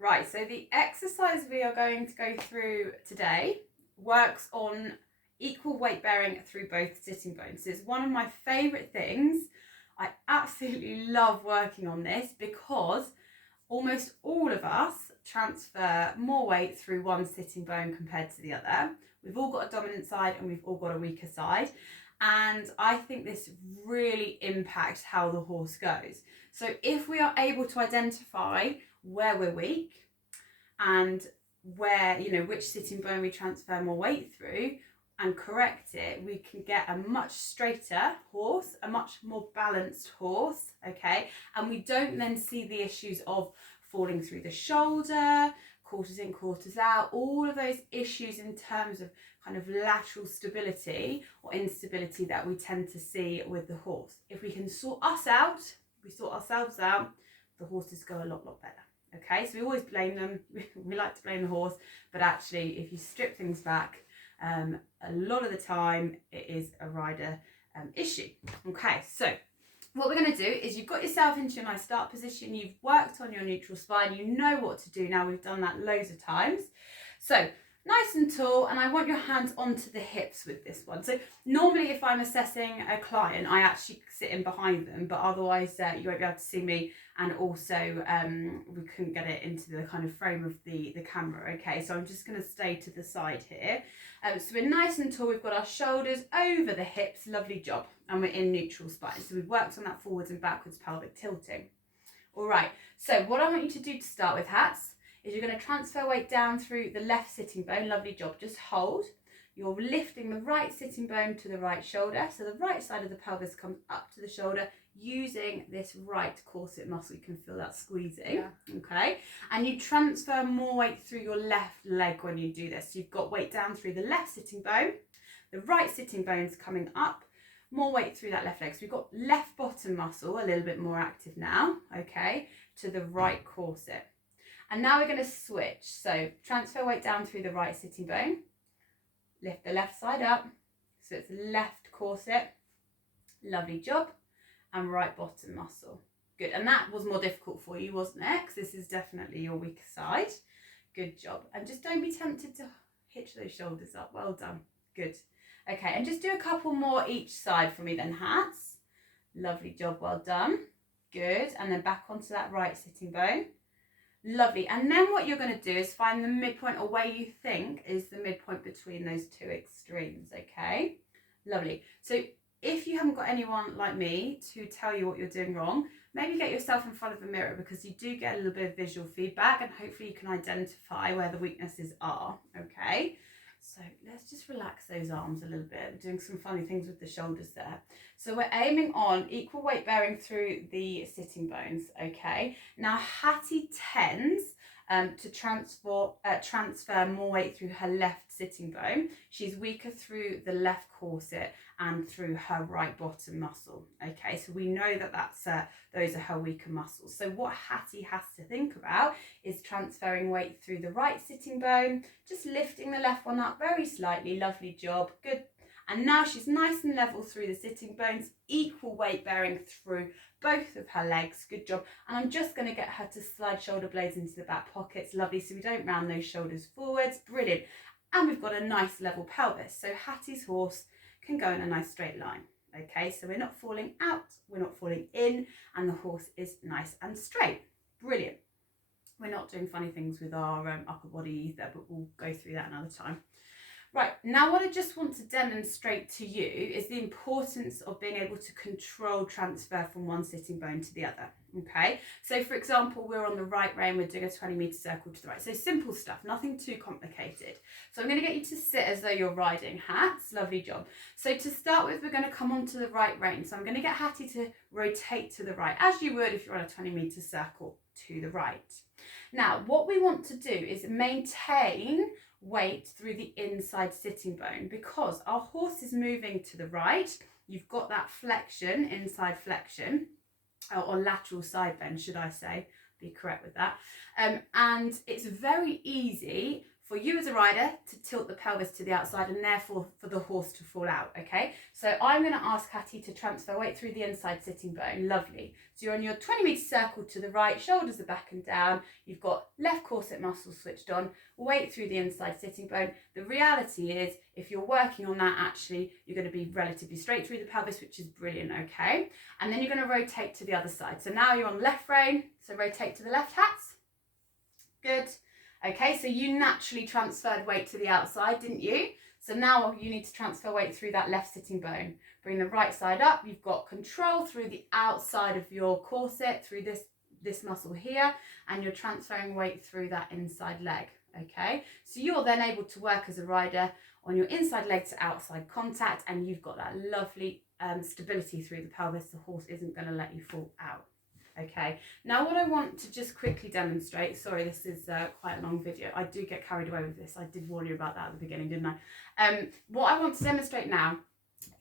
Right, so the exercise we are going to go through today works on equal weight bearing through both sitting bones. It's one of my favourite things. I absolutely love working on this because almost all of us transfer more weight through one sitting bone compared to the other. We've all got a dominant side and we've all got a weaker side. And I think this really impacts how the horse goes. So if we are able to identify where we're weak and where, which sitting bone we transfer more weight through and correct it, we can get a much straighter horse, a much more balanced horse, okay? And we don't then see the issues of falling through the shoulder, quarters in, quarters out, all of those issues in terms of kind of lateral stability or instability that we tend to see with the horse. If we can sort us out, we sort ourselves out, the horses go a lot better. Okay, so we always blame them. We like to blame the horse, but actually, if you strip things back, a lot of the time it is a rider issue. Okay, so what we're going to do is you've got yourself into your nice start position. You've worked on your neutral spine. You know what to do now. We've done that loads of times. So nice and tall, and I want your hands onto the hips with this one. So normally if I'm assessing a client, I actually sit in behind them, but otherwise you won't be able to see me, and also we couldn't get it into the kind of frame of the camera. Okay, so I'm just going to stay to the side here. So we're nice and tall, we've got our shoulders over the hips, lovely job, and we're in neutral spine. So we've worked on that forwards and backwards pelvic tilting. All right, so what I want you to do to start with, Hats, is you're going to transfer weight down through the left sitting bone, lovely job, just hold. You're lifting the right sitting bone to the right shoulder, so the right side of the pelvis comes up to the shoulder using this right corset muscle. You can feel that squeezing, okay? And you transfer more weight through your left leg when you do this. You've got weight down through the left sitting bone, the right sitting bone's coming up, more weight through that left leg. So we've got left bottom muscle a little bit more active now, okay, to the right corset. And now we're going to switch. So transfer weight down through the right sitting bone, lift the left side up, so it's left corset, lovely job, and right bottom muscle. Good, and that was more difficult for you, wasn't it? Because this is definitely your weaker side. Good job. And just don't be tempted to hitch those shoulders up. Well done. Good. Okay, and just do a couple more each side for me then, Hats. Lovely job, well done. Good, and then back onto that right sitting bone. Lovely, and then what you're going to do is find the midpoint, or where you think is the midpoint between those two extremes, okay? Lovely. So if you haven't got anyone like me to tell you what you're doing wrong, maybe get yourself in front of a mirror, because you do get a little bit of visual feedback and hopefully you can identify where the weaknesses are, okay? So let's just relax those arms a little bit. We're doing some funny things with the shoulders there. So we're aiming on equal weight bearing through the sitting bones, okay? Now Hattie tends to transfer more weight through her left sitting bone. She's weaker through the left corset and through her right bottom muscle, okay? So we know that those are her weaker muscles. So what Hattie has to think about is transferring weight through the right sitting bone, just lifting the left one up very slightly, lovely job, good. And now she's nice and level through the sitting bones, equal weight bearing through both of her legs, good job. And I'm just going to get her to slide shoulder blades into the back pockets, lovely, so we don't round those shoulders forwards, brilliant. And we've got a nice level pelvis, so Hattie's horse can go in a nice straight line, okay? So we're not falling out, we're not falling in, and the horse is nice and straight, brilliant. We're not doing funny things with our upper body either, but we'll go through that another time. Right, now what I just want to demonstrate to you is the importance of being able to control transfer from one sitting bone to the other, okay? So for example, we're on the right rein, we're doing a 20-metre circle to the right. So simple stuff, nothing too complicated. So I'm going to get you to sit as though you're riding, Hats, lovely job. So to start with, we're going to come onto the right rein. So I'm going to get Hattie to rotate to the right, as you would if you're on a 20-metre circle to the right. Now, what we want to do is maintain weight through the inside sitting bone, because our horse is moving to the right. You've got that flexion, inside flexion, or lateral side bend, should I say, be correct with that. And it's very easy for you as a rider to tilt the pelvis to the outside and therefore for the horse to fall out, okay? So I'm going to ask Hattie to transfer weight through the inside sitting bone. Lovely. So you're on your 20-metre circle to the right, shoulders are back and down. You've got left corset muscles switched on, weight through the inside sitting bone. The reality is, if you're working on that, actually, you're going to be relatively straight through the pelvis, which is brilliant, okay? And then you're going to rotate to the other side. So now you're on left rein, so rotate to the left, Hats. Good. Okay, so you naturally transferred weight to the outside, didn't you? So now you need to transfer weight through that left sitting bone. Bring the right side up. You've got control through the outside of your corset, through this muscle here, and you're transferring weight through that inside leg. Okay, so you're then able to work as a rider on your inside leg to outside contact, and you've got that lovely stability through the pelvis. The horse isn't going to let you fall out. Okay, now what I want to just quickly demonstrate, sorry, this is quite a long video. I do get carried away with this. I did warn you about that at the beginning, didn't I? What I want to demonstrate now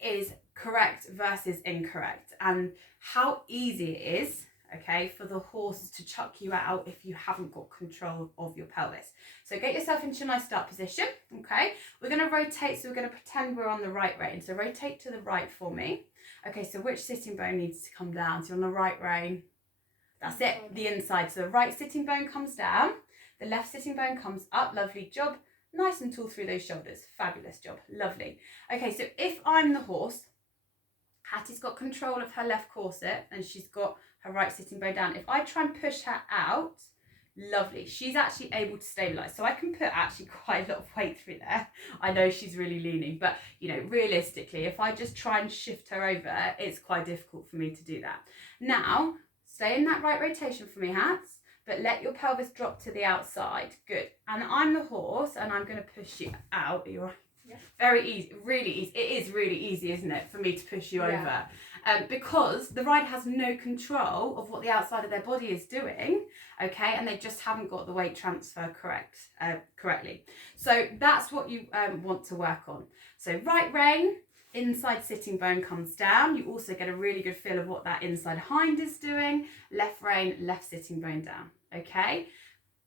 is correct versus incorrect, and how easy it is, okay, for the horse to chuck you out if you haven't got control of your pelvis. So get yourself into a nice start position, okay? We're going to rotate, so we're going to pretend we're on the right rein. So rotate to the right for me. Okay, so which sitting bone needs to come down? So you're on the right rein. That's it, the inside. So the right sitting bone comes down, the left sitting bone comes up. Lovely job. Nice and tall through those shoulders. Fabulous job. Lovely. Okay, so if I'm the horse, Hattie's got control of her left corset and she's got her right sitting bone down. If I try and push her out, lovely. She's actually able to stabilise. So I can put actually quite a lot of weight through there. I know she's really leaning, but you know, realistically, if I just try and shift her over, it's quite difficult for me to do that. Now, stay in that right rotation for me, Hats, but let your pelvis drop to the outside. Good. And I'm the horse and I'm going to push you out. Are you all right? Yeah. Very easy, really easy. It is really easy, isn't it, for me to push you over? Because the rider has no control of what the outside of their body is doing, okay, and they just haven't got the weight transfer correctly. So that's what you want to work on. So right rein, inside sitting bone comes down. You also get a really good feel of what that inside hind is doing. Left rein, left sitting bone down, okay?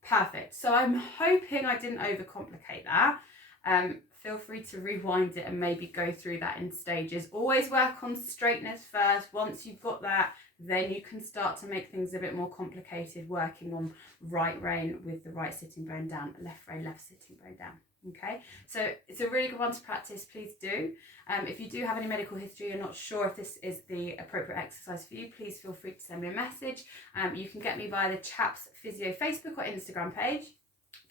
Perfect. So I'm hoping I didn't overcomplicate that. Feel free to rewind it and maybe go through that in stages. Always work on straightness first. Once you've got that, then you can start to make things a bit more complicated, working on right rein with the right sitting bone down, left rein, left sitting bone down. Okay, so it's a really good one to practice. Please do. If you do have any medical history, you're not sure if this is the appropriate exercise for you, please feel free to send me a message. You can get me via the Chaps Physio Facebook or Instagram page.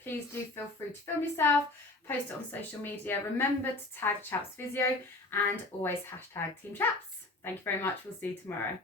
Please do feel free to film yourself, post it on social media. Remember to tag Chaps Physio and always hashtag Team Chaps. Thank you very much. We'll see you tomorrow.